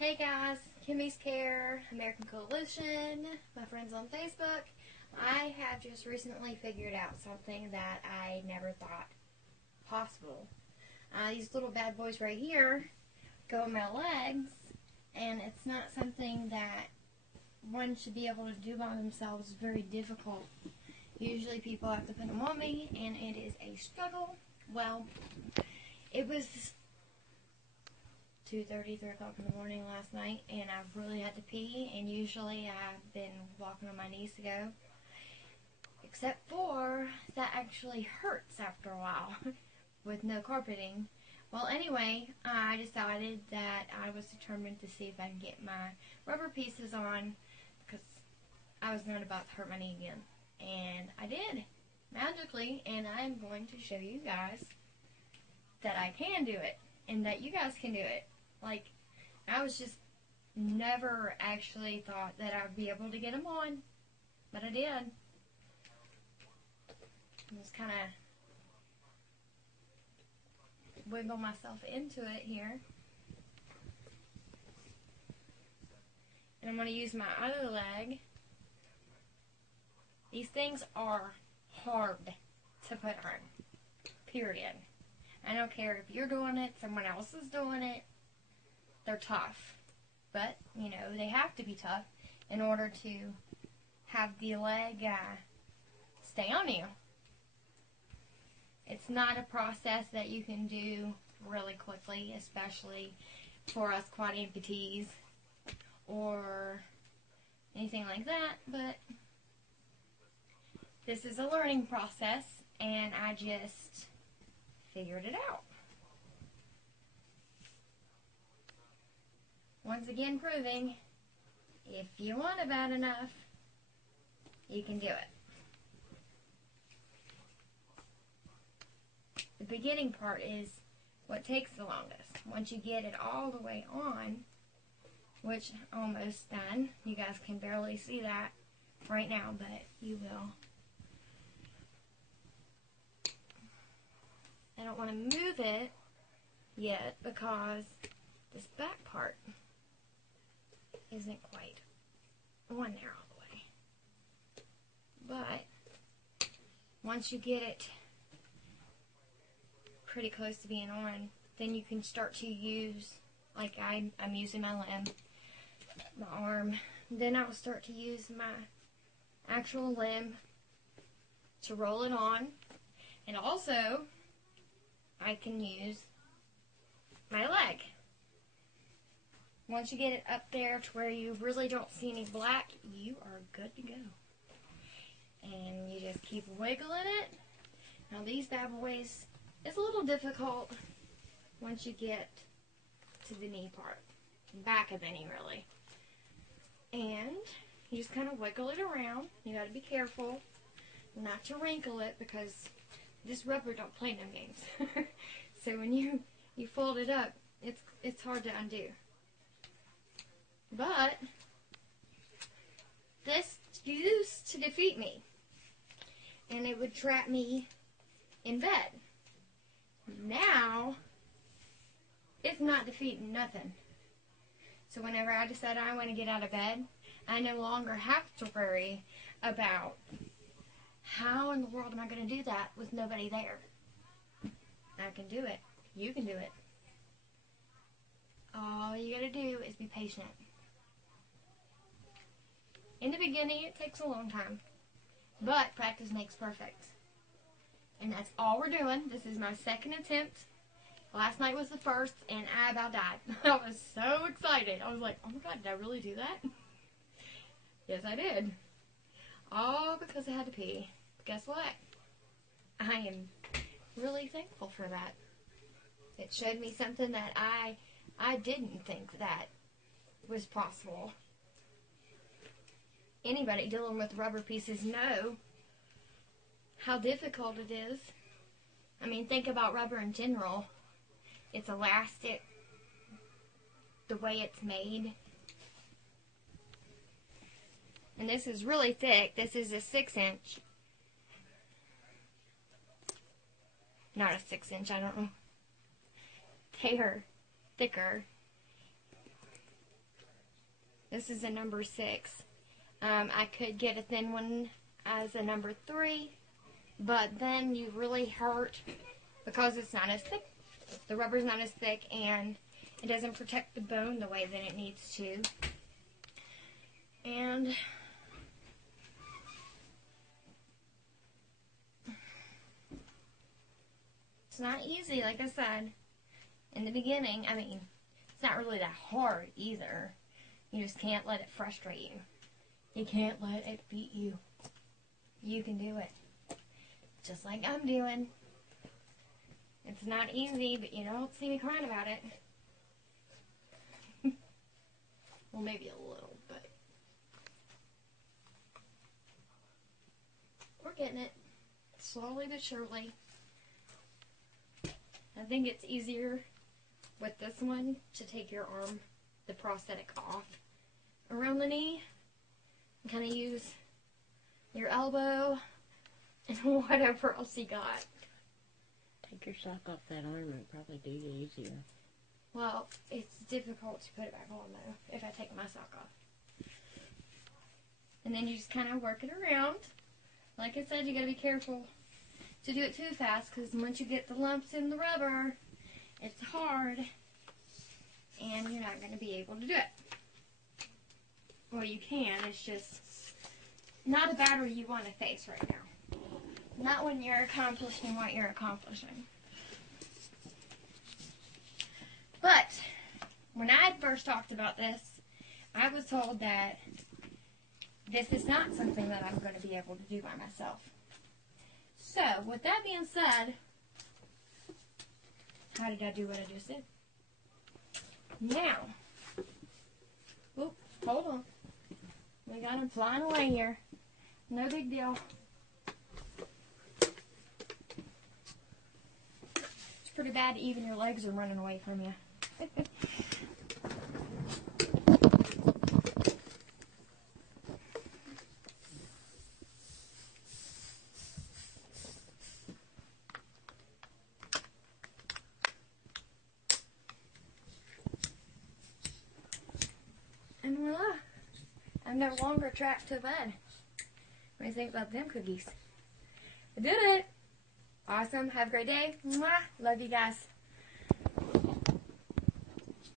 Hey guys, Kimmy's Care, American Coalition, my friends on Facebook. I have just recently figured out something that I never thought possible. These little bad boys right here go in my legs, and it's not something that one should be able to do by themselves. It's very difficult. Usually people have to put them on me, and it is a struggle. Well, it was 2:30, 3 o'clock in the morning last night, and I really had to pee, and usually I've been walking on my knees to go, except for that actually hurts after a while with no carpeting. Well, anyway, I decided that I was determined to see if I can get my rubber pieces on, because I was not about to hurt my knee again, and I did, magically, and I'm going to show you guys that I can do it, and that you guys can do it. Like, I was just never actually thought that I would be able to get them on, but I did. I just kind of wiggle myself into it here. And I'm going to use my other leg. These things are hard to put on, period. I don't care if you're doing it, someone else is doing it. They're tough, but, you know, they have to be tough in order to have the leg stay on you. It's not a process that you can do really quickly, especially for us quad amputees or anything like that, but this is a learning process, and I just figured it out. Once again proving, if you want it bad enough, you can do it. The beginning part is what takes the longest. Once you get it all the way on, which almost done, you guys can barely see that right now, but you will. I don't want to move it yet because this back part isn't quite on there all the way. But once you get it pretty close to being on, then you can start to use, like I'm using my limb, my arm. Then I'll start to use my actual limb to roll it on. And also, I can use my leg. Once you get it up there to where you really don't see any black, you are good to go. And you just keep wiggling it. Now these bad boys, it's a little difficult once you get to the knee part, back of the knee really. And you just kind of wiggle it around. You got to be careful not to wrinkle it, because this rubber don't play no games. So when you fold it up, it's hard to undo. But this used to defeat me, and it would trap me in bed. Now it's not defeating nothing. So whenever I decide I want to get out of bed, I no longer have to worry about how in the world am I going to do that with nobody there. I can do it. You can do it. All you got to do is be patient. In the beginning, it takes a long time, but practice makes perfect. And that's all we're doing. This is my second attempt. Last night was the first, and I about died. I was so excited. I was like, oh my God, did I really do that? Yes, I did. All because I had to pee. But guess what? I am really thankful for that. It showed me something that I didn't think that was possible. Anybody dealing with rubber pieces know how difficult it is. I mean, think about rubber in general. It's elastic, the way it's made. And this is really thick. This is a 6-inch. Not a 6-inch, I don't know. They are thicker. This is a number 6. I could get a thin one as a number 3, but then you really hurt because it's not as thick. The rubber's not as thick, and it doesn't protect the bone the way that it needs to. And it's not easy, like I said in the beginning. I mean, it's not really that hard either. You just can't let it frustrate you. You can't let it beat you. You can do it. Just like I'm doing. It's not easy, but you don't see me crying about it. Well, maybe a little, but we're getting it. Slowly but surely. I think it's easier with this one to take your arm, the prosthetic, off around the knee and kind of use your elbow and whatever else you got. Take your sock off that arm and probably do you easier. Well, it's difficult to put it back on though if I take my sock off. And then you just kind of work it around. Like I said, you got to be careful to do it too fast, because once you get the lumps in the rubber, it's hard and you're not going to be able to do it. Well, you can, it's just not a battle you want to face right now. Not when you're accomplishing what you're accomplishing. But when I first talked about this, I was told that this is not something that I'm going to be able to do by myself. So, with that being said, how did I do what I just did? Now, oops, hold on. We got him flying away here. No big deal. It's pretty bad even your legs are running away from you. And voila, I'm no longer trapped to bed. What do you think about them cookies? I did it. Awesome. Have a great day. Mwah. Love you guys.